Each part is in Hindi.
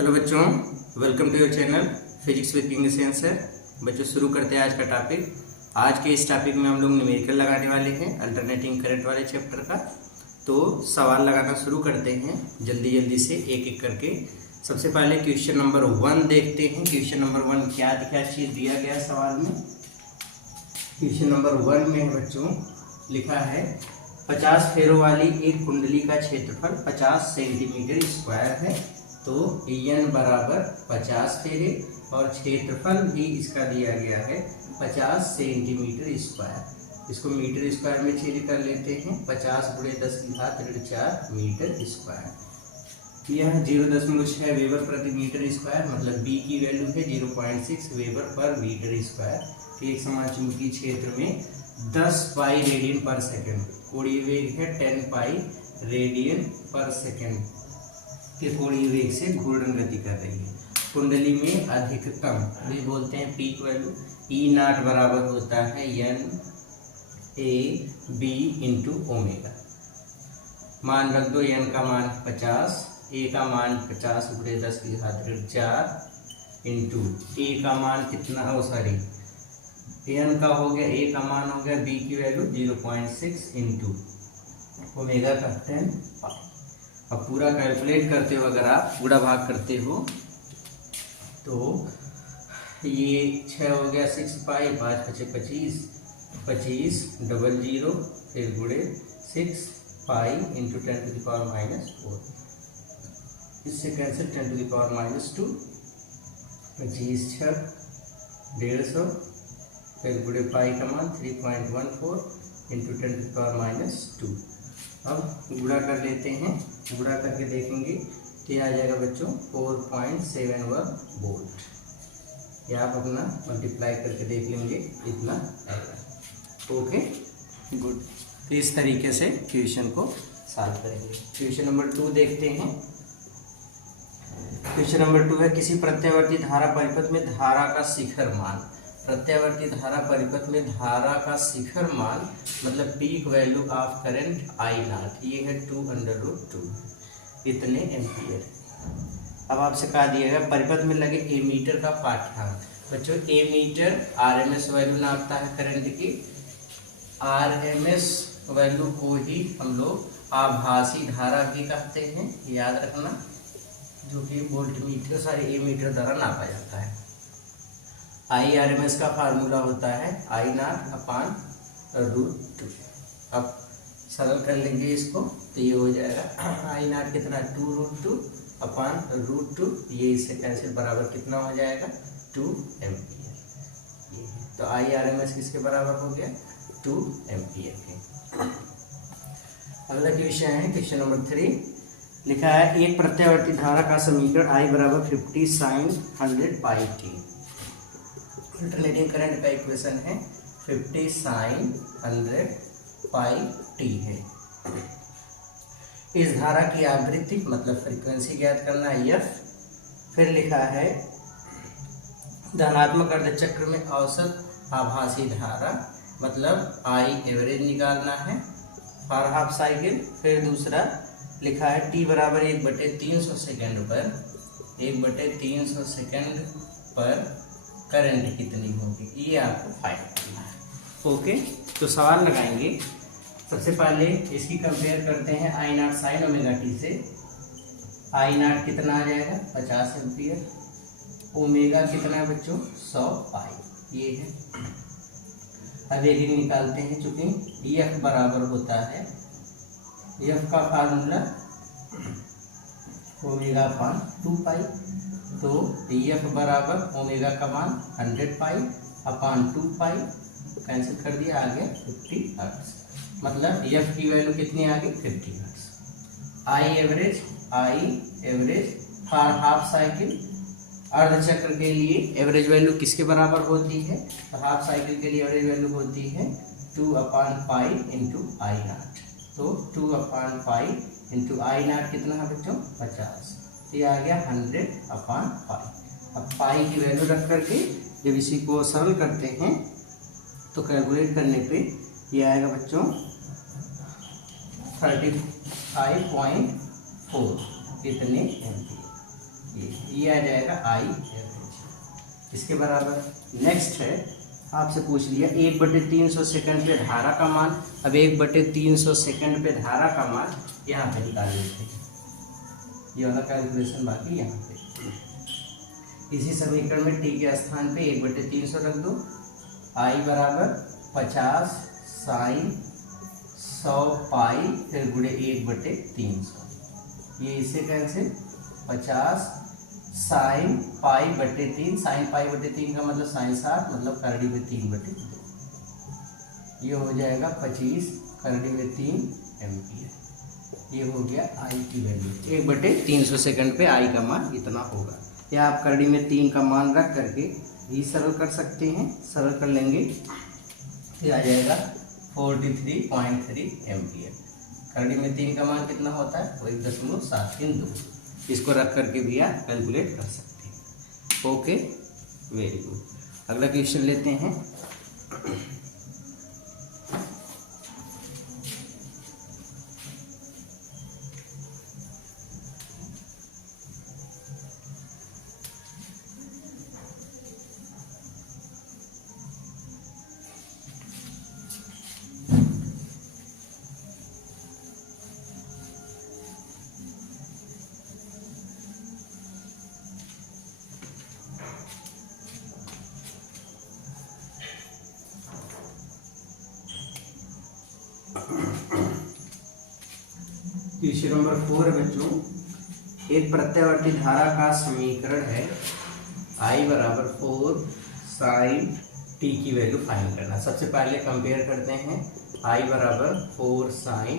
हेलो बच्चों, welcome to your channel physics with king sensor. बच्चों शुरू करते हैं आज का टॉपिक। आज के इस टॉपिक में हम लोग न्यूमेरिकल लगाने वाले हैं अल्टरनेटिंग करंट वाले चैप्टर का। तो सवाल लगाना शुरू करते हैं जल्दी जल्दी से एक एक करके। सबसे पहले क्वेश्चन नंबर 1 देखते हैं। क्वेश्चन नंबर 1 क्या चीज़ दिया गया सवाल में। क्वेश्चन नंबर 1 में बच्चों लिखा है 50 फेरों वाली एक कुंडली का क्षेत्रफल 50 सेंटीमीटर स्क्वायर है। तो n बराबर 50 फेरे और क्षेत्रफल भी इसका दिया गया है 50 सेंटीमीटर स्क्वायर। इसको मीटर स्क्वायर में चेंज कर लेते हैं। 50 × 10⁻⁴ मीटर स्क्वायर। यह 0.6 वेबर प्रति मीटर स्क्वायर, मतलब b की वैल्यू है 0.6 वेबर पर मीटर स्क्वायर। एक समान चुंबकीय क्षेत्र में 10 पाई रेडियन पर सेकेंड, कोणीय वेग है 10 पाई रेडियन पर सेकेंड के कोणीय वेग से घूर्णन गति कर रही है। कुंडली में अधिकतम ये बोलते हैं पीक वैल्यू। E0 बराबर होता है n a b into omega. मान रख दो, n का मान 50, a का मान 50 × 10⁴ इंटू a का मान कितना हो, सॉरी n का हो गया, a का मान हो गया, b की वैल्यू 0.6 इंटू ओमेगा का 10 पाई। अब पूरा कैलकुलेट करते हो, अगर आप गुणा भाग करते हो तो ये 6 हो गया 6 पाई, 5 × 5 = 25, 00 फिर गुणे 6 पाई इंटू 10⁻⁻4। इससे कैंसिल 10⁻⁻2, 25 6 150 फिर गुणे पाई का मान 3.14 इंटू 10⁻⁻2। अब गुणा कर लेते हैं। गुणा करके देखेंगे क्या आ जाएगा बच्चों, 4.71 वोल्ट। या आप अपना मल्टीप्लाई करके देख लेंगे, इतना आएगा। Okay good. तो इस तरीके से क्वेश्चन को सॉल्व करेंगे। क्वेश्चन नंबर 2 देखते हैं। क्वेश्चन नंबर 2 है किसी प्रत्यावर्ती धारा परिपथ में धारा का शिखर मान। प्रत्यावर्ती धारा परिपथ में धारा का शिखर मान मतलब peak value of current I0, ये है 2√2 इतने एम्पियर। अब आपसे कहा दिया गया परिपथ में लगे एमीटर का पाठ्यांक। बच्चों एमीटर RMS वैल्यू नापता है करंट की। RMS वैल्यू को ही हम लोग आभासी धारा भी कहते हैं, याद रखना, जो कि वोल्टमीटर सारे एमीटर द्वारा नापा जाता है। IRMS का फार्मूला होता है I0/√2। अब सरल कर लेंगे इसको तो ये हो जाएगा I0 कितना, 2√2/√2। ये इससे कैंसिल बराबर कितना हो जाएगा, 2 एम्पियर। ये है तो IRMS किसके बराबर हो गया, 2 एम्पियर के। अगला क्वेश्चन है क्वेश्चन नंबर 3। लिखा है एक प्रत्यावर्ती धारा का समीकरण I बराबर 50 sin 100 पाई t। अल्टरनेटिंग करंट का इक्वेशन है 50 sin 100 पाई t है। इस धारा की आवृत्ति मतलब फ्रीक्वेंसी ज्ञात करना है f। फिर लिखा है धनात्मक अर्धचक्र में औसत आभासी धारा मतलब I एवरेज निकालना है फॉर हाफ साइकिल। फिर दूसरा लिखा है t बराबर 1/300 सेकेंड पर 1/300 सेकेंड पर करंट कितनी होगी, ये आपको फाइंड करना है। ओके तो सवाल लगाएंगे। सबसे पहले इसकी कंपेयर करते हैं I0 sin ω t से। I0 कितना आ जाएगा, 50 एम्पियर। ओमेगा कितना बच्चों, 100 पाई, ये है। अब एक एक निकालते हैं। चूंकि F बराबर होता है, F का फार्मूला ω/2 पाई। तो F बराबर ओमेगा का मान 100 पाई/2 पाई, कैंसिल कर दिया, आ गया 50 हर्ट्ज। मतलब F की वैल्यू कितनी आ गई, 50 hertz. I average for half cycle, अर्धचक्र के लिए एवरेज वैल्यू किसके बराबर होती है, तो हाफ साइकिल के लिए एवरेज वैल्यू होती है 2/पाई इंटू I0। तो 2/पाई इंटू I0 कितना है बच्चों, 50। ये आ गया 100/पाई। अब पाई की वैल्यू रख करके जब इसी को सरल करते हैं तो कैलकुलेट करने पे ये आएगा बच्चों 35.4 इतने एम्पियर। ये ये आ जाएगा आई एयर टेंशन। इसके बराबर नेक्स्ट है, आपसे पूछ लिया 1/300 सेकंड पे धारा का मान। अब 1/300 सेकंड पे धारा का मान यहाँ पे निकाल लेते हैं। ये वाला कैलकुलेशन बाकी यहाँ पे। इसी समीकरण में टी के स्थान पे 1/300 रख दो। आई बराबर 50 साइन 100 पाई फिर गुणे 1/300। ये इसे कैंसिल 50 साइन पाई बटे 3, साइन पाई बटे 3 का मतलब साइन 7, मतलब करड़ी में 3/2। ये हो जाएगा 25 करड़ी में 3 एम्पियर। ये हो गया आई की वैल्यू। 1/300 सेकंड पे आई का मान इतना होगा। या आप करड़ी में 3 का मान रख करके ये सरल कर सकते हैं। सरल कर लेंगे फिर आ जाएगा 43.3 एम्पियर। करड़ी में 3 का मान कितना होता है? 1.732। इसको रख करके भी आप कैलकुलेट कर सकते हैं। Okay, very good. अगला क्वेश्चन लेते हैं। क्वेश्चन नंबर 4 है बच्चों। एक प्रत्यावर्ती धारा का समीकरण है I बराबर 4 साइन टी की वैल्यू फाइंड करना। सबसे पहले कंपेयर करते हैं। I बराबर 4 sign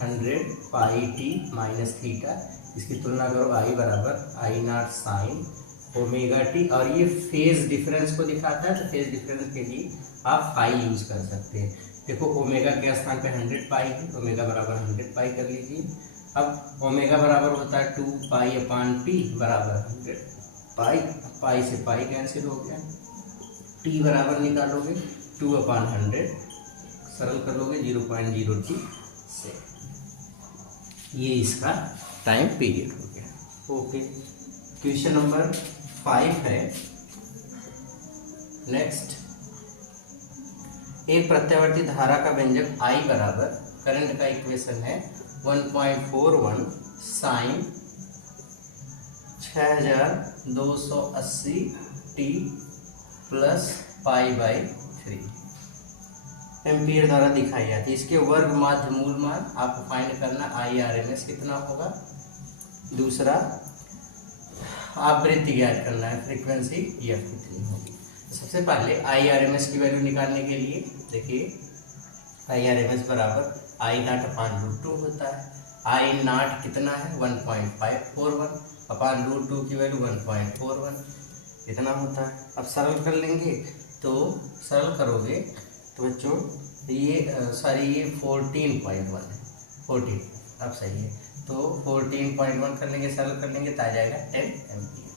100 pi T minus theta. इसकी तुलना करो I बराबर I0 साइन ओमेगा टी। और ये फेज डिफरेंस को दिखाता है, तो फेज डिफरेंस के लिए आप फाई यूज कर सकते हैं। देखो ओमेगा के स्थान पे 100 पाई है, ओमेगा बराबर 100 पाई कर लीजिए। अब ओमेगा बराबर होता है 2 पाई अपान टी बराबर 100 पाई। पाई से पाई कैंसिल हो गया। टी बराबर निकालोगे 2 अपान 100, सरल करोगे 0.02 से। ये इसका टाइम पीरियड हो गया। ओके, क्वेश्चन नंबर 5 है नेक्स्ट। एक प्रत्यावर्ती धारा का व्यंजक I बराबर करंट का इक्वेशन है 1.41 sine 6280 t plus pi by 3 ampere द्वारा दिखाई जाती है। इसके वर्ग माध्य मूल मान आपको फाइंड करना IRMS कितना होगा। दूसरा आवृत्ति ज्ञात करना है, फ्रीक्वेंसी एफ कितनी होगी। सबसे पहले IRMS की वैल्यू निकालने के लिए देखिए IRMS बराबर I0 अपान √2 होता है। I0 कितना है 1.541 अपान √2 की वैल्यू 1.41 इतना होता है। अब सरल कर लेंगे, तो सरल करोगे तो बच्चों ये ये 14.1 है, 14 अब सही है। तो 14.1 कर लेंगे, सरल कर लेंगे तो आ जाएगा 10 एम्पियर।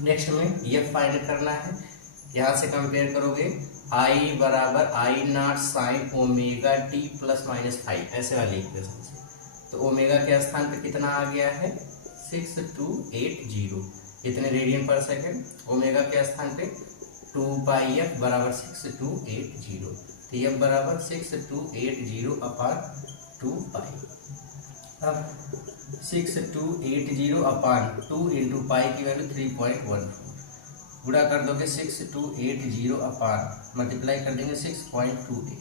नेक्स्ट में ये फाइंड करना है। यहाँ से कंपेयर करोगे I बराबर I0 sign omega T plus minus 5 ऐसे वाले इक्वेशन से। तो ओमेगा के स्थान पे कितना आ गया है 6280 इतने रेडियन पर सेकेंड। ओमेगा के स्थान पे 2 पाई एफ बराबर 6280। तो एफ बराबर 6280 अपान 2 पाई। अब 6280 अपान 2 इंटू पाई की वैल्यू 3.14 गुणा कर दोगे 6280 अपान मल्टीप्लाई कर देंगे 6.28।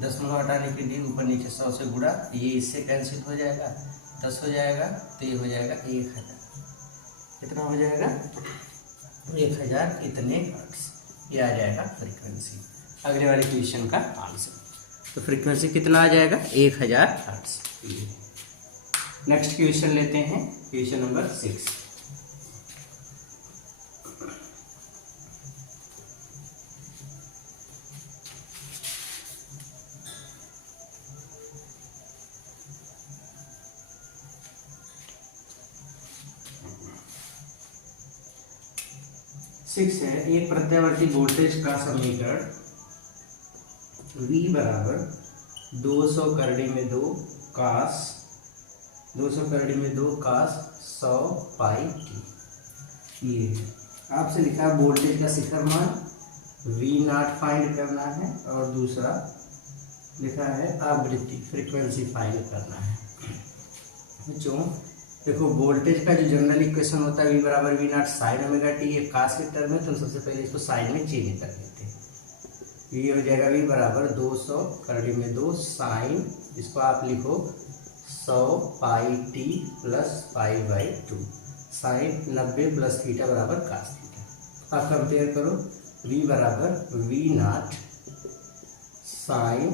10 हटाने के लिए ऊपर नीचे 100 से गुणा, ये इससे कैंसिल हो जाएगा, 10 हो जाएगा तो ये हो जाएगा 1000। कितना हो जाएगा 1000 इतने हर्ट्ज। ये आ जाएगा फ्रीक्वेंसी। अगले वाले क्वेश्चन का आंसर। तो फ्रीक्वेंसी कितना आ जाएगा 1000 हर्ट्ज। नेक्स्ट क्वेश्चन लेते हैं, क्वेश्चन नंबर 6। है एक प्रत्यावर्ती वोल्टेज का समीकरण V बराबर 200 करड़ी में 2 कास 200 करड़ी में 2 कास 100 पाई टी। ये आपसे लिखा है वोल्टेज का शिखर मान V0 फाइंड करना है और दूसरा लिखा है आवृत्ति फ्रीक्वेंसी फाइंड करना है। बच्चों देखो वोल्टेज का जो जनरल इक्वेशन होता है V बराबर V0 साइन ओमेगा टी, ये कास के टर्म में, तो सबसे पहले इसको साइन में चेंज कर लेते हैं। ये हो जाएगा V बराबर 200 करड़ी में 2 साइन, इसको आप लिखो 100 pi t plus pi by 2, sine 90 plus theta बराबर कास थीटा। अब कंपेयर करो V बराबर V0 साइन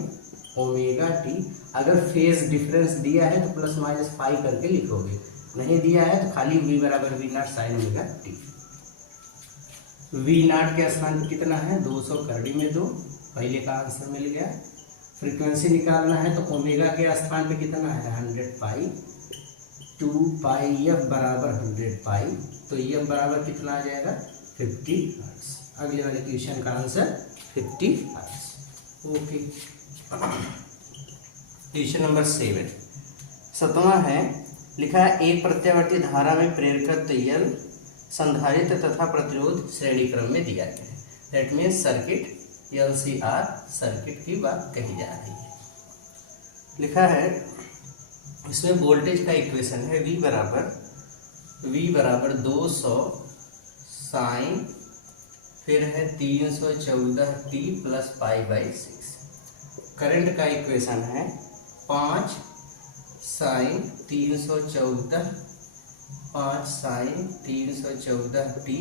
ओमेगा टी। अगर फेज डिफरेंस दिया है तो प्लस माइनस पाई करके लिखोगे, नहीं दिया है तो खाली V बराबर V0 sine omega T. V0 के स्थान पर कितना है 200 करड़ी में 2, पहले का आंसर मिल गया। फ्रीक्वेंसी निकालना है तो ओमेगा के स्थान पे कितना है 100 पाई, 2 पाई एफ बराबर 100 पाई, तो एफ बराबर कितना आ जाएगा 50 हर्ट्ज। अगले वाले क्वेश्चन का answer 50 hertz. Okay, question number 7 7वां है, लिखा है एक प्रत्यावर्ती धारा में प्रेरकत्व यल संधारित्र तथा प्रतिरोध श्रेणी क्रम में दिया गया है। That means circuit LCR circuit की बात कही जा रही है। लिखा है इसमें वोल्टेज का इक्वेशन है V बराबर 200 साइन, फिर है 314 T plus pi by 6। Current का इक्वेशन है 5 साइन 314 टी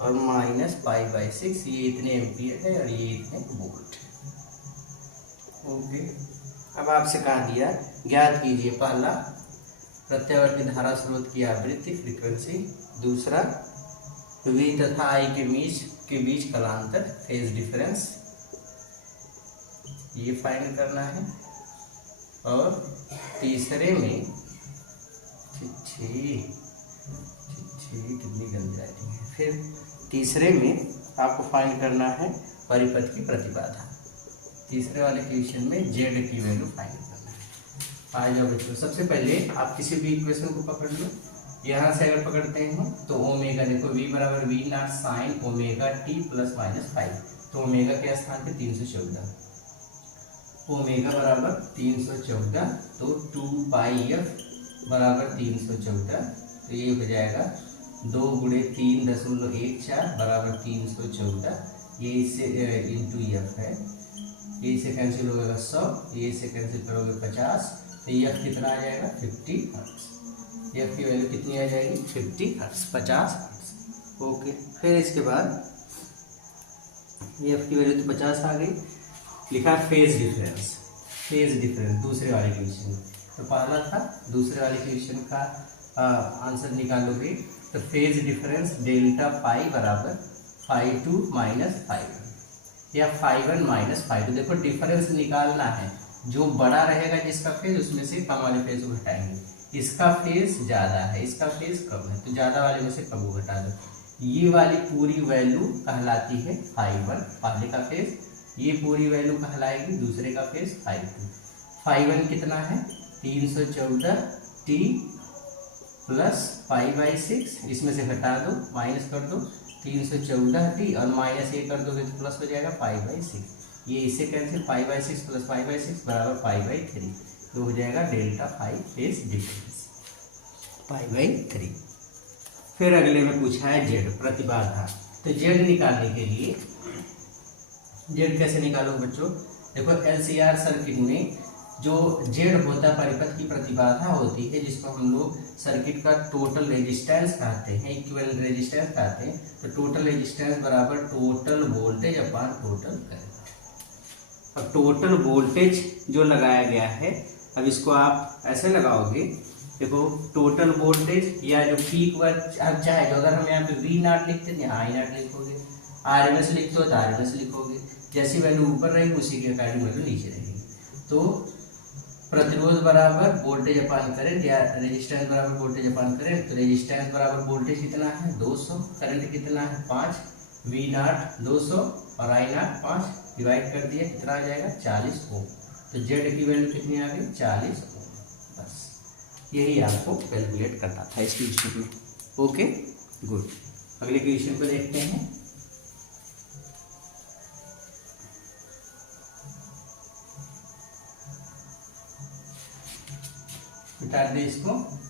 और माइनस पाई बाई 6, ये इतने एम्पियर है और ये इतने वोल्ट है। ओके, अब आपसे कहा दिया ज्ञात कीजिए, पहला प्रत्यावर्ती धारा स्रोत की आवृत्ति फ्रीक्वेंसी, दूसरा V तथा I के बीच कलांतर फेज डिफरेंस, ये फाइंड करना है, और तीसरे में कितनी गंदी राइटिंग है, फिर तीसरे में आपको फाइंड करना है परिपथ की प्रतिबाधा। तीसरे वाले क्वेश्चन में Z की वैल्यू फाइंड करना है। आ जाओ बच्चों, सबसे पहले आप किसी भी इक्वेशन को पकड़ लो। यहाँ से अगर पकड़ते हैं तो ओमेगा, देखो V बराबर V0 sine omega T plus minus 5, तो ओमेगा के स्थान पे 314, ओमेगा बराबर 314, तो 2 पाई एफ बराबर 314, तो ये हो जाएगा 2 गुणे 3.14 बराबर 314, ये इससे इंटू एफ है, ये से कैंसिल हो गया 100, ये से कैंसिल करोगे 50, तो एफ कितना आ जाएगा 50 हर्ट्ज। एफ की वैल्यू कितनी आ जाएगी 50 हर्ट्ज, 50 हर्ट्ज। ओके, फिर इसके बाद एफ की वैल्यू तो 50 आ गई। लिखा फेज डिफरेंस दूसरे वाले क्वेश्चन, तो पहला था, दूसरे वाले क्वेश्चन का आंसर निकालोगे तो फेज डिफरेंस डेल्टा पाई बराबर 5 माइनस 5 या 5 माइनस 5। देखो डिफरेंस निकालना है, जो बड़ा रहेगा जिसका फेज उसमें से कम वाले फेज को घटाएंगे। इसका फेज ज़्यादा है, इसका फेज कम है, तो ज़्यादा वाले में से कम को घटा दो। ये वाली पूरी वैल्यू कहलाती है 5 पहले का फेज, ये पूरी वैल्यू कहलाएगी दूसरे का फेज 5 कितना है 314 टी प्लस पाई बाई 6, इसमें से घटा दो, माइनस कर दो 314 टी और माइनस ये कर दोगे तो प्लस हो जाएगा पाई बाई 6, ये इससे cancel, pi by 6 plus pi by 6 बराबर पाई बाई 3, तो हो जाएगा delta 5 phase difference pi by 3। फिर अगले में पूछा है जेड प्रतिबाधा, तो जेड निकालने के लिए जेड कैसे निकालोगे बच्चों, देखो LCR सर्किट में जो जेड होता है परिपथ की प्रतिबाधा होती है, जिसको हम लोग सर्किट का टोटल रेजिस्टेंस कहते हैं, इक्विवेलेंट रेजिस्टेंस कहते हैं। तो टोटल रेजिस्टेंस बराबर total voltage upon total current. अब टोटल वोल्टेज जो लगाया गया है, अब इसको आप ऐसे लगाओगे, देखो टोटल वोल्टेज या जो पीक वर्ग चाहे, जो अगर हम यहाँ पे V0 लिखते हैं यहाँ I0 लिखोगे, RMS लिखते हो तो RMS लिखोगे, जैसी वैल्यू ऊपर रहेगी उसी के अकॉर्डिंग वैल्यू नीचे रहेगी। तो प्रतिरोध बराबर वोल्टेज अपान करंट या रेजिस्टेंस बराबर वोल्टेज अपान करंट, तो रेजिस्टेंस बराबर वोल्टेज कितना है 200, करंट कितना है 5, V0 200 और I0 5, डिवाइड कर दिया कितना आ जाएगा 40 ओम। तो जेड की वैल्यू कितनी आ गई 40 ओम। बस यही आपको कैलकुलेट करना था इस क्वेश्चन में। ओके गुड, अगले क्वेश्चन को देखते हैं। मिटा दे इसको।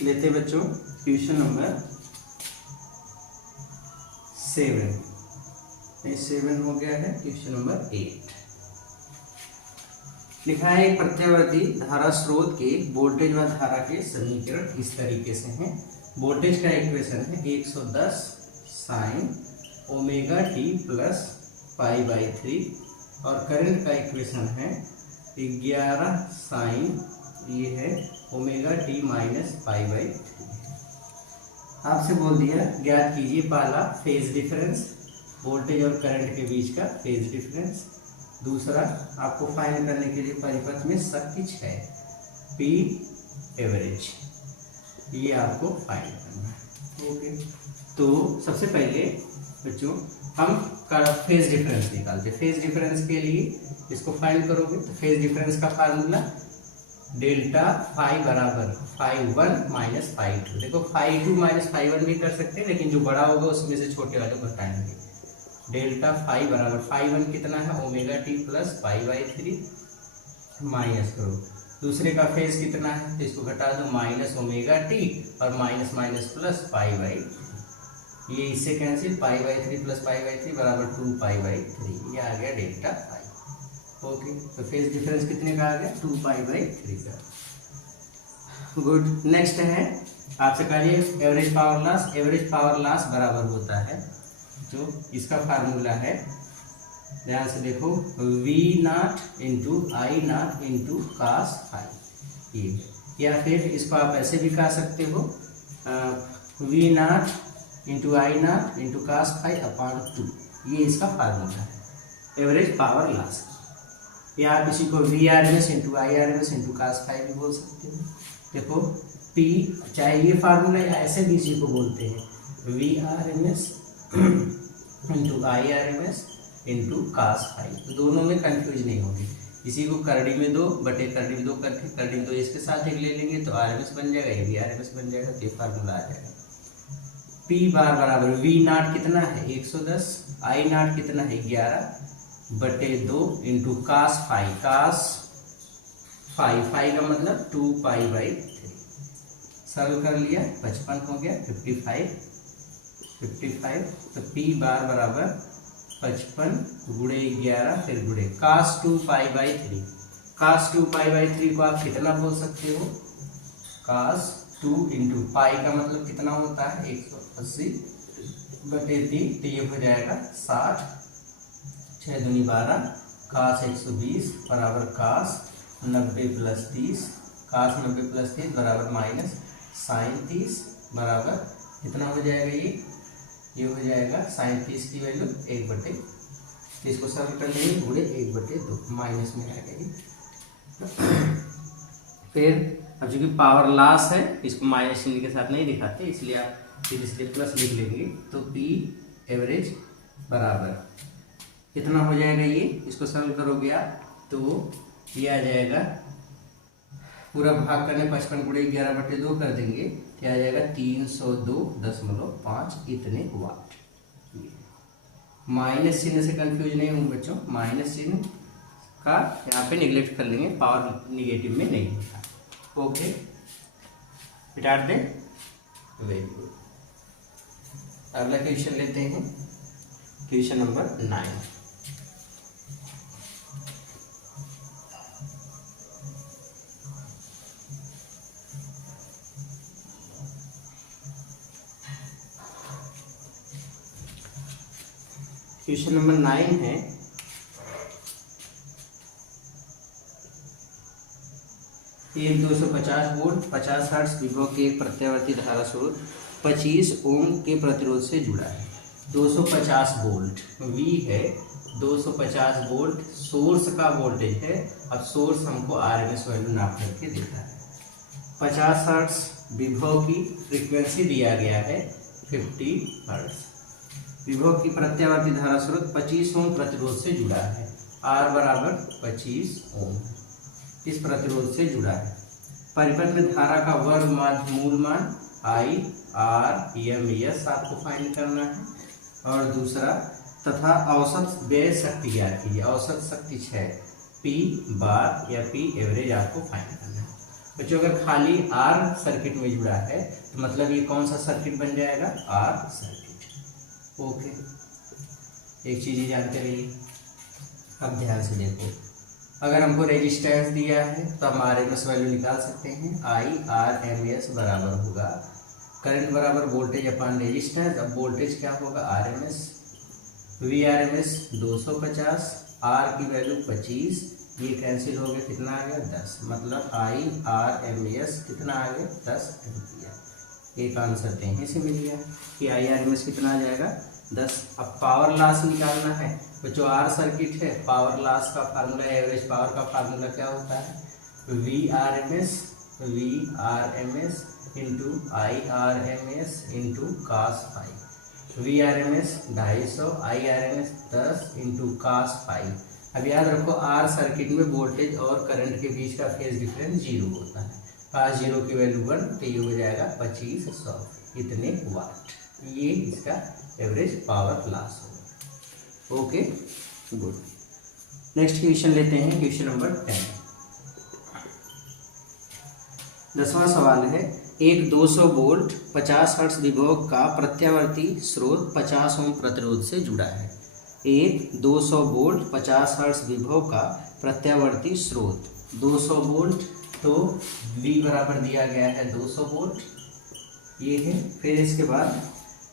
लेते बच्चों क्वेश्चन नंबर 7, 7 हो गया है। क्वेश्चन नंबर 8 लिखा है, एक प्रत्यावर्ती धारा स्रोत के वोल्टेज व धारा के समीकरण इस तरीके से हैं। वोल्टेज का इक्वेशन है 110 sign omega T plus pi by 3 और करंट का इक्वेशन है 11 साइन ये है omega T minus pi by 3। आपसे बोल दिया ज्ञात कीजिए पहला फेज डिफरेंस, वोल्टेज और करंट के बीच का फेज डिफरेंस। दूसरा आपको फाइंड करने के लिए परिपथ में सब कुछ है पी एवरेज, ये आपको फाइंड करना है। ओके, तो सबसे पहले बच्चों हम फेज डिफरेंस निकालते। फेज डिफरेंस के लिए इसको फाइंड करोगे तो फेज डिफरेंस का फार्मूला डेल्टा फाई बराबर φ1 माइनस φ2। देखो φ2 माइनस φ1 भी कर सकते हैं, लेकिन जो बड़ा होगा उसमें से छोटे वाले को घटाएंगे। डेल्टा फाई बराबर φ1 कितना है omega T plus pi by 3 minus करो। दूसरे का फेज कितना है तो इसको घटा दो, माइनस ओमेगा टी और minus minus plus pi by 3। ये इससे cancel, pi by 3 plus pi by 3 बराबर 2 पाई बाई 3। ये आ गया डेल्टा फाई। ओके, तो फेज डिफरेंस कितने का आ गया 2 पाई बाई 3 का। गुड, नेक्स्ट है आपसे कहिए average power loss. Average power loss बराबर होता है जो इसका फार्मूला है, ध्यान से देखो, V naught into I naught into cos phi. ये या फिर इसको आप ऐसे भी कह सकते हो V naught into I naught into cos phi upon 2। ये इसका फार्मूला है एवरेज पावर लॉस। या आप इसी को V R M S into I R M S into cos phi भी बोल सकते हो। देखो पी, चाहे ये फार्मूला या ऐसे भी इसी को बोलते हैं V R M S into I R M S into cos phi. तो दोनों में कंफ्यूज नहीं होगी। इसी को करड़ी में 2 बटे करड़ी में 2 करके करड़ी में 2 इसके साथ एक ले लेंगे तो आर एम एस बन जाएगा, ये भी आर एम एस बन जाएगा, तो ये फार्मूला आ जाएगा। पी बार बराबर वी नाट कितना है 110, आई नाट कितना है 11 बटे 2 into cos phi. Cos phi, phi का मतलब 2 पाई बाई 3। सरल कर लिया 55 हो गया 55 तो पी बार बराबर 55 गुणे 11 फिर गुणे कास 2 पाई बाई 3। कास 2 पाई बाई 3 को आप कितना बोल सकते हो, कास 2 इंटू पाई का मतलब कितना होता है 180 बटे 3, तो ये हो जाएगा 60, 6 दूनी 12, कास 120 बराबर कास 90 प्लस 30, कास 90 प्लस 30 बराबर माइनस साइन 30 बराबर कितना हो जाएगा, ये हो जाएगा साइन 30 की वैल्यू 1 बटे, इसको सरल कर लेंगे गुणे 1 बटे 2 माइनस में आ गई। फिर अब चूंकि पावर लॉस है इसको माइनस चिन्ह के साथ नहीं दिखाते, इसलिए आप फिर इसलिए प्लस लिख लेंगे। तो पी एवरेज बराबर कितना हो जाएगा, ये इसको सरल करोगे आप तो ये आ जाएगा, पूरा भाग करने 55 गुणे 11 बटे 2 कर देंगे, क्या आ जाएगा 302.5 इतने वाट। माइनस चिन्ह से कंफ्यूज नहीं हूँ बच्चों, माइनस चिन्ह का यहाँ पे निगलेक्ट कर लेंगे, पावर निगेटिव में नहीं होता। ओके, मिटाट दें, वेरी गुड। अगला क्वेश्चन लेते हैं, क्वेश्चन नंबर 9। क्वेश्चन नंबर 9 है, एक 250 वोल्ट 50 हर्ट्ज विभव के एक प्रत्यावर्ती धारा स्रोत 25 ओम के प्रतिरोध से जुड़ा है। 250 वोल्ट V है, 250 वोल्ट सोर्स का वोल्टेज है। अब सोर्स हमको RMS वैल्यू नाप करके देता है। 50 हर्ट्ज विभव की फ्रीक्वेंसी दिया गया है 50 हर्ट्ज। विभव की प्रत्यावर्ती धारा स्रोत 25 ओम प्रतिरोध से जुड़ा है। R बराबर 25 ओम इस प्रतिरोध से जुड़ा है। परिपथ में धारा का वर्ग माध्य मूल मान IRMS आपको फाइंड करना है। और दूसरा तथा औसत व्यय शक्ति ज्ञात कीजिए। औसत शक्ति 6 P बार या P एवरेज आपको फाइंड करना है। बच्चों अगर खाली R सर्किट में जुड़ा है तो मतलब ये कौन सा सर्किट बन जाएगा? R circuit. ओके, एक चीज ही जानते रहिए। अब ध्यान से देखो, अगर हमको रेजिस्टेंस दिया है तो हम RMS वैल्यू निकाल सकते हैं। IRMS बराबर होगा करंट बराबर वोल्टेज अपॉन रेजिस्टेंस। अब वोल्टेज क्या होगा? RMS। VRMS 250, R की वैल्यू 25, ये कैंसिल हो गया, कितना आ गया? 10। मतलब IRMS कितना आ गया? 10 एम्पीयर। एक आंसर कहीं से मिल गया कि IRMS कितना आ जाएगा? 10। अब पावर लॉस निकालना है बच्चों। R सर्किट है, पावर लॉस का फार्मूला, एवरेज पावर का फार्मूला क्या होता है? VRMS into IRMS into cos phi. VRMS 250, IRMS 10 into cos phi. अब याद रखो R सर्किट में वोल्टेज और करंट के बीच का फेज डिफरेंस 0 होता है। cos 0 की वैल्यू 1, तो ये हो जाएगा 2500 इतने वाट। ये इसका एवरेज पावर लॉस होगा। Okay, good. नेक्स्ट क्वेश्चन लेते हैं, क्वेश्चन नंबर 10। 10वां सवाल है, एक 200 वोल्ट 50 हर्ट्ज विभव का प्रत्यावर्ती स्रोत 50 ओम प्रतिरोध से जुड़ा है। एक 200 वोल्ट 50 हर्ट्ज विभव का प्रत्यावर्ती स्रोत 200 वोल्ट, तो V बराबर दिया गया है 200 वोल्ट, ये है। फिर इसके बाद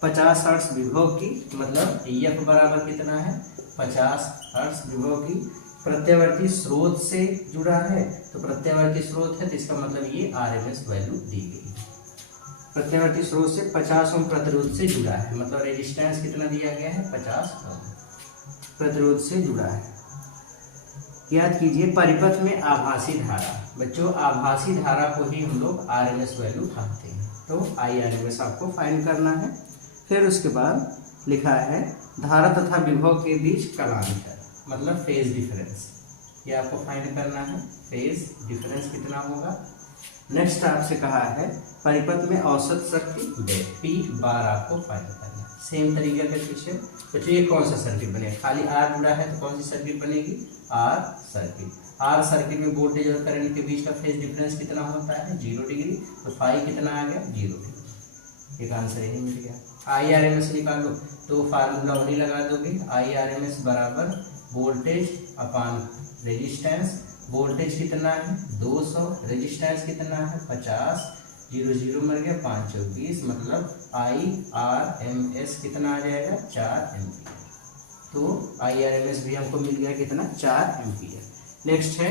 50 हर्ट्ज विभव की, मतलब F बराबर कितना है? 50 हर्ट्ज विभव की प्रत्यावर्ती स्रोत से जुड़ा है। तो प्रत्यावर्ती स्रोत है तो इसका मतलब ये RMS वैल्यू दी गई है। प्रत्यावर्ती स्रोत से 50 ओम प्रतिरोध से जुड़ा है, मतलब रेजिस्टेंस कितना दिया गया है? 50 ओम प्रतिरोध से जुड़ा है। याद कीजिए परिपथ में आभासी धारा। बच्चों आभासी धारा को ही हम लोग RMS वैल्यू कहते हैं। तो IRMS आपको फाइंड करना है। फिर उसके बाद लिखा है धारा तथा विभव के बीच कालांतर, मतलब फेज डिफरेंस, ये आपको फाइंड करना है। फेज डिफरेंस कितना होगा? नेक्स्ट आपसे कहा है परिपथ में औसत शक्ति P बार आपको फाइंड करना है। सेम तरीके का क्वेश्चन। तो ये कौन सा सर्किट बनेगा? खाली R जुड़ा है तो कौन सी सर्किट बनेगी? R circuit. R सर्किट में वोल्टेज और करंट के बीच का फेज डिफरेंस कितना होता है? 0 डिग्री। तो फाई कितना आ गया? 0 डिग्री। एक आंसर यही मिल गया। IRMS निकालो तो फार्मूला वही लगा दोगे। IRMS बराबर वोल्टेज अपॉन रेजिस्टेंस। वोल्टेज कितना है? 200, रेजिस्टेंस कितना है? 50, 0 0 मर गया, 5 चौक 20, मतलब IRMS कितना आ जाएगा? 4 एम्पीयर। तो IRMS भी हमको मिल गया कितना? 4 एम्पीयर। नेक्स्ट है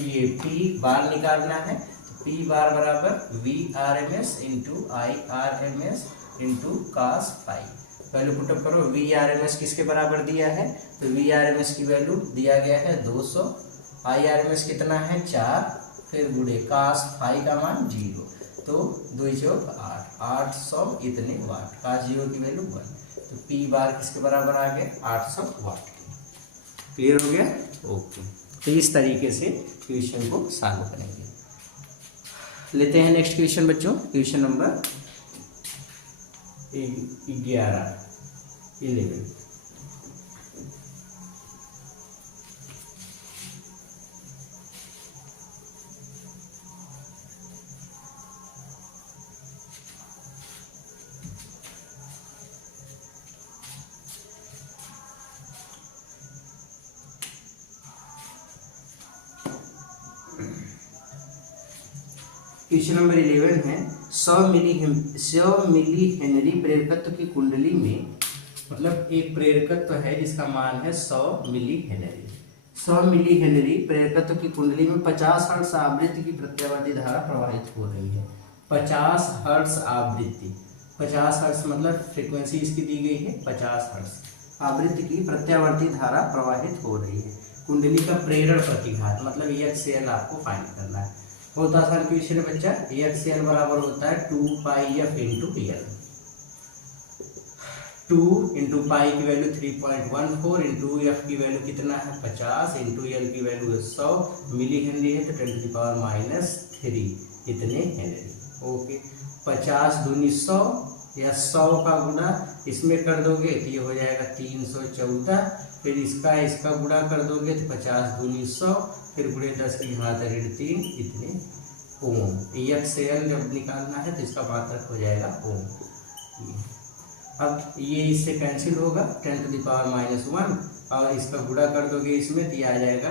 ये P बार निकालना है। तो P बार बराबर VRMS into IRMS into cos phi. Value put up करो। VRMS किसके बराबर दिया है? तो VRMS की वैल्यू दिया गया है 200, IRMS कितना है? 4, फिर गुणे cos फाई का मान 0, तो 2 चौक 8, 800 इतने वाट। cos 0 की वैल्यू 1, तो P बार किसके बराबर आ गया? 800 वाट। क्लियर हो गया? ओके। तो इस तरीके से क्वेश्चन को सॉल्व करेंगे। लेते हैं नेक्स्ट क्वेश्चन बच्चों, क्वेश्चन नंबर 11। क्वेश्चन नंबर 11 है 100 मिली हेनरी प्रेरकत्व की कुंडली में, मतलब एक प्रेरकत्व है जिसका मान है 100 मिली हेनरी। 100 मिली हेनरी प्रेरकत्व की कुंडली में 50 हर्ट्ज आवृत्ति की प्रत्यावर्ती धारा प्रवाहित हो रही है। 50 हर्ट्ज आवृत्ति, 50 हर्ट्ज मतलब फ्रीक्वेंसी इसकी दी गई है 50 हर्ट्ज। आवृत्ति की प्रत्यावर्ती धारा प्रवाहित हो रही है। कुंडली का प्रेरण प्रतिघात मतलब EH से L आपको फाइंड करना है। बहुत आसान क्वेश्चन है बच्चा। एक्स एल बराबर होता है 2πf into L. 2 into pi की वैल्यू 3.14 इंटू एफ की वैल्यू कितना है 50 इंटू एल की वैल्यू है 100 मिली हेनरी है तो 10⁻³ इतने हेनरी। ओके, 50 दूनी 100 या 100 का गुणा इसमें कर दोगे तो ये हो जाएगा 314, फिर इसका गुणा कर दोगे तो 50 दूनी 100, फिर गुणे 10⁻³ इतने ओम। एक्स एल जब निकालना है तो इसका मात्रक हो जाएगा ओम। अब ये इससे कैंसिल होगा 10⁻⁻1 और इसका गुणा कर दोगे इसमें तो ये आ जाएगा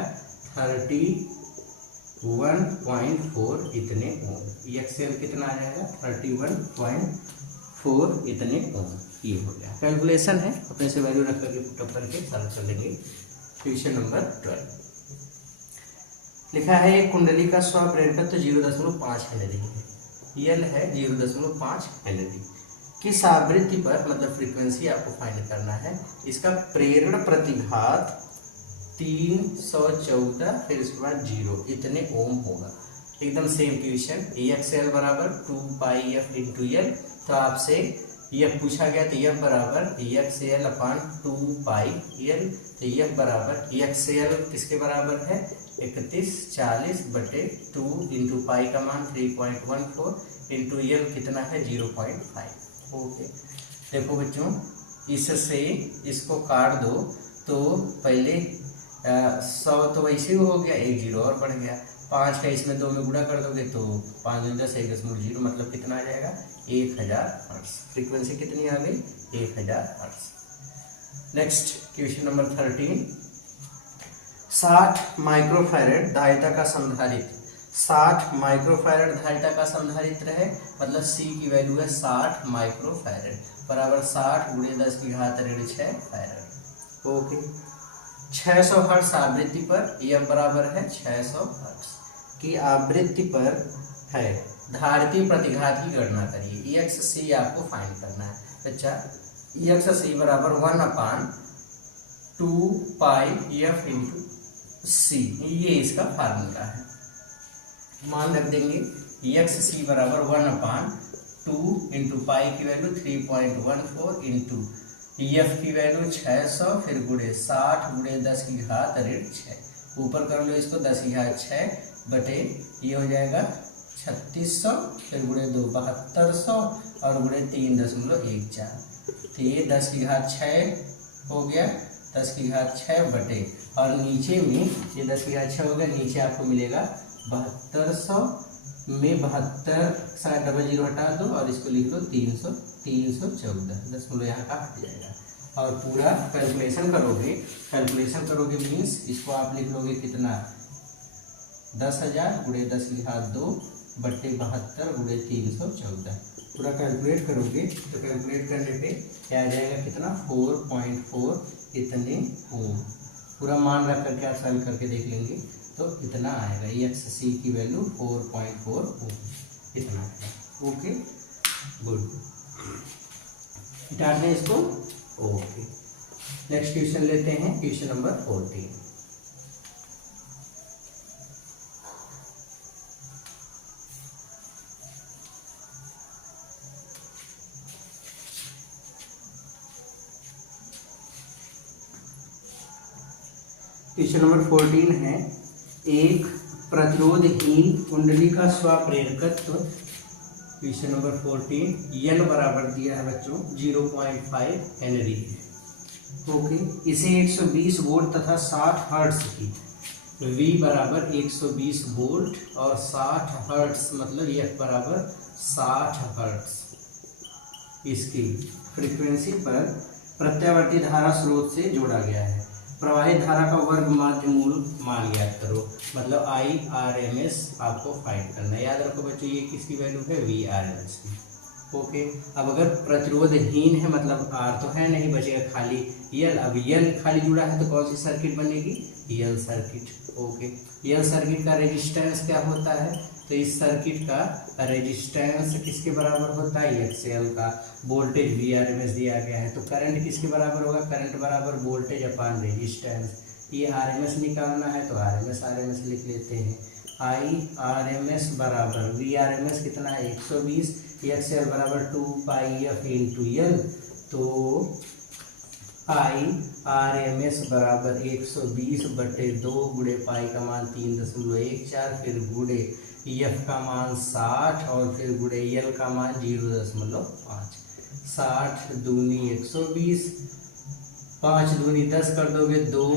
31.4 इतने ओम। एक्स एल कितना आ जाएगा 31.4 इतने ओम। ये हो गया, कैलकुलेशन है, अपने से वैल्यू रख करके पुटअप करके सॉल्व कर लेंगे। क्वेश्चन नंबर 12 लिखा है एक कुंडली का स्वप्रेरकत्व 0.5 हेनरी है, एल है 0.5 हेनरी। किस आवृत्ति पर, मतलब फ्रीक्वेंसी आपको फाइंड करना है, इसका प्रेरण प्रतिघात 314 फिर इसके बाद 0 इतने ओम होगा। एकदम सेम क्वेश्चन। एक्स एल बराबर 2πf इंटू एल, तो आपसे यह पूछा गया तो यह बराबर एक्स एल अपॉन 2πl, तो यह बराबर एक्स एल किसके बराबर है 3140/2 इंटू पाई का मान 3.14 इंटू एल कितना है 0.5। ओके, देखो बच्चों इससे इसको काट दो तो पहले 100 तो वैसे ही हो गया, 1 0 और बढ़ गया, 5 का इसमें 2 में गुणा कर दोगे तो 5 दूनी 10 1.0 मतलब कितना आ जाएगा 1000 हर्ट्ज। फ्रीक्वेंसी कितनी आ गई 1000 hertz. Next question number 13, 60 microfarad धारिता का संधारित्र, 60 माइक्रोफैरड धारिता का संधारित्र है, मतलब सी की वैल्यू है 60 माइक्रोफैरड बराबर 60 × 10⁻6 फैरड। ओके, 600 हर्ट्ज आवृत्ति पर यह बराबर है 600 हर्ट्ज की आवृत्ति पर है धारिती प्रतिघात की गणना करिए। एक्स सी आपको फाइंड करना है बच्चा। एक्स सी बराबर 1/2πf इंटू सी, ये इसका फार्मूला है। मान रख देंगे एक्स सी बराबर 1/2 इंटू पाई की वैल्यू 3.14 इंटू एफ की वैल्यू 600 फिर गुणे 60 × 10⁻6, ऊपर कर लो इसको 10⁻6 बटे ये हो जाएगा 3600 फिर गुणे 2 7200 और गुणे 3.14, तो ये 10⁻6 हो गया, 10⁻6 बटे और नीचे में ये 10⁻6 हो गया, नीचे आपको मिलेगा 7200 में 72 साथ 00 हटा दो और इसको लिख लो 314, 10 यहाँ का हट जाएगा और पूरा कैलकुलेशन करोगे मीन्स इसको आप लिख लोगे कितना 10,000 × 10⁻2 बटे 72 × 314। पूरा कैलकुलेट करोगे तो कैलकुलेट करने पे क्या आ जाएगा कितना 4.4 इतने ओम। पूरा मान रख करके आप सॉल्व करके देख लेंगे तो इतना आएगा, एक्स सी की वैल्यू 4.4 ओम इतना आएगा। ओके गुड, हटा दें इसको। ओके, नेक्स्ट क्वेश्चन लेते हैं, क्वेश्चन नंबर 14। क्वेश्चन नंबर 14 है एक प्रतिरोधहीन कुंडली का स्वप्रेरकत्व। क्वेश्चन नंबर 14 एल बराबर दिया है बच्चों 0.5 हेनरी है। ओके, इसे 120 वोल्ट तथा 60 हर्ट्ज की V बराबर 120 वोल्ट और 60 हर्ट्ज मतलब F बराबर 60 हर्ट्ज इसकी फ्रीक्वेंसी पर प्रत्यावर्ती धारा स्रोत से जोड़ा गया है। प्रवाहित धारा का वर्ग माध्य मूल मान ज्ञात करो, मतलब IRMS आपको फाइंड करना है। याद रखो बच्चों ये किसकी वैल्यू है VRMS की। ओके, अब अगर प्रतिरोधहीन है मतलब R तो है नहीं, बचेगा खाली L। अब L खाली जुड़ा है तो कौन सी सर्किट बनेगी L circuit. Okay, L circuit का रेजिस्टेंस क्या होता है, तो इस सर्किट का रेजिस्टेंस किसके बराबर होता है XL का। वोल्टेज VRMS दिया गया है तो करंट किसके बराबर होगा, करंट बराबर वोल्टेज अपॉन रेजिस्टेंस। ये RMS निकालना है तो RMS लिख लेते हैं। IRMS बराबर VRMS कितना है 120, XL बराबर 2 पाई F इंटू L। तो IRMS बराबर 120/2 गुणे पाई का मान 3.14, फिर गुणे F का मान 60 और फिर गुणे L का मान 0.5। 60 दूनी 120, 5 दूनी 10 कर दोगे 2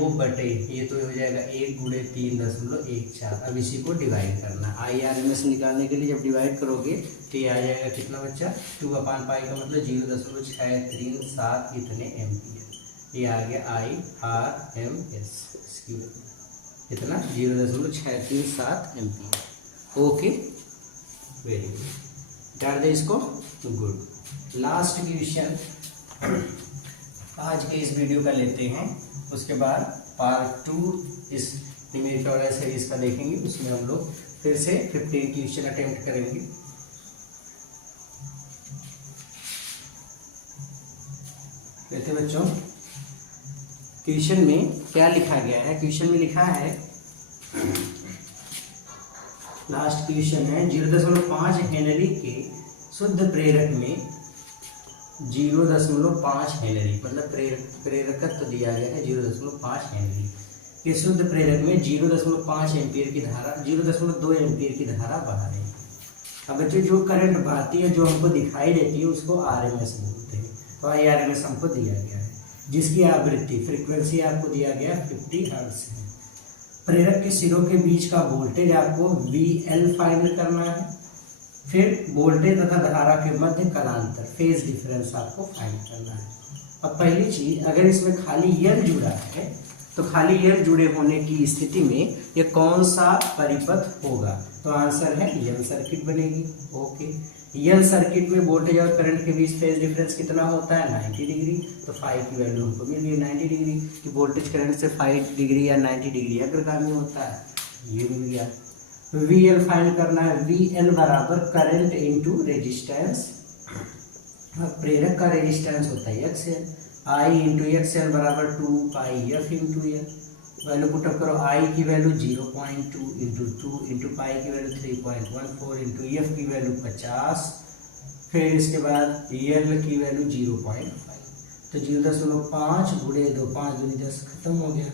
ये तो हो जाएगा 1 गुणे 3.14। अब इसी को डिवाइड करना। IRMS निकालने के लिए जब डिवाइड करोगे तो ये आ जाएगा कितना बच्चा 2/पाई का मतलब 0.637 इतने एम्पियर। ये आ गया IRMS इसकी इतना 0.637 एम्पियर। ओके वेरी गुड, डाल दे इसको गुड। लास्ट क्वेश्चन आज के इस वीडियो का लेते हैं, उसके बाद पार्ट 2 इस न्यूमेरिकल सीरीज का देखेंगे। उसमें हम लोग फिर से 15 क्वेश्चन अटेम्प्ट करेंगे। कहते बच्चों क्वेश्चन में क्या लिखा गया है? क्वेश्चन में लिखा है, लास्ट क्वेश्चन है 0.5 हेनरी के शुद्ध प्रेरक में 0.5 हेनरी मतलब प्रेरकत्व दिया गया है 0.5 हेनरी के शुद्ध प्रेरक में 0.5 एम्पियर की धारा 0.2 एम्पियर की धारा बहा रही है। अब बच्चों जो करंट बहती है जो हमको दिखाई देती है उसको RMS बोलते हैं। तो IRMS हमको दिया गया है, जिसकी आवृत्ति फ्रीक्वेंसी आपको दिया गया 50 हर्ट्ज है। प्रेरक के सिरों के बीच का वोल्टेज आपको VL फाइंड करना है। फिर वोल्टेज तथा धारा के मध्य कालांतर फेज डिफरेंस आपको फाइंड करना है। अब पहली चीज, अगर इसमें खाली L जुड़ा है तो खाली L जुड़े होने की स्थिति में ये कौन सा परिपथ होगा? तो आंसर है L सर्किट बनेगी। ओके, L सर्किट में वोल्टेज और करंट के बीच फेज डिफरेंस कितना होता है 90 डिग्री। तो 5 की वैल्यू हमको मिल गई 90 डिग्री कि वोल्टेज करंट से 5 डिग्री या 90 डिग्री अग्रगामी होता है, ये मिल गया। VL फाइंड करना है, VL बराबर करंट इंटू रेजिस्टेंस। प्रेरक का रेजिस्टेंस होता है XL, I इंटू XL बराबर 2 पाई F into L। Value put up करो, I की वैल्यू 0.2 इंटू 2 इंटू पाई की वैल्यू 3.14 इंटू F की वैल्यू 50, फिर इसके बाद L की वैल्यू 0.5। तो 0.5 गुणे 2, 5 दूनी 10 खत्म हो गया।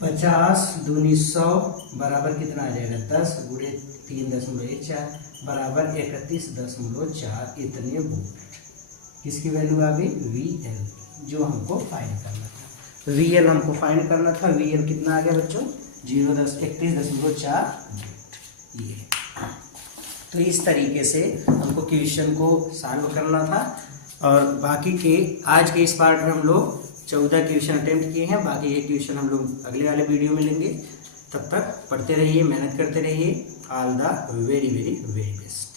50 दूनी 100 बराबर कितना आ जाएगा 10 गुणे 3.14 बराबर 31.4 इतने वोल्ट। किसकी वैल्यू आ गई VL, जो हमको फाइंड करना था। VL हमको फाइंड करना था। VL कितना आ गया बच्चों 31.4 वोल्ट। ये तो इस तरीके से हमको क्वेश्चन को सॉल्व करना था। और बाकी के आज के इस पार्ट में हम लोग 14 क्वेश्चन अटेम्प्ट किए हैं। बाकी ये क्वेश्चन हम लोग अगले वाले वीडियो में लेंगे। तब तक पढ़ते रहिए, मेहनत करते रहिए। All the very very very best.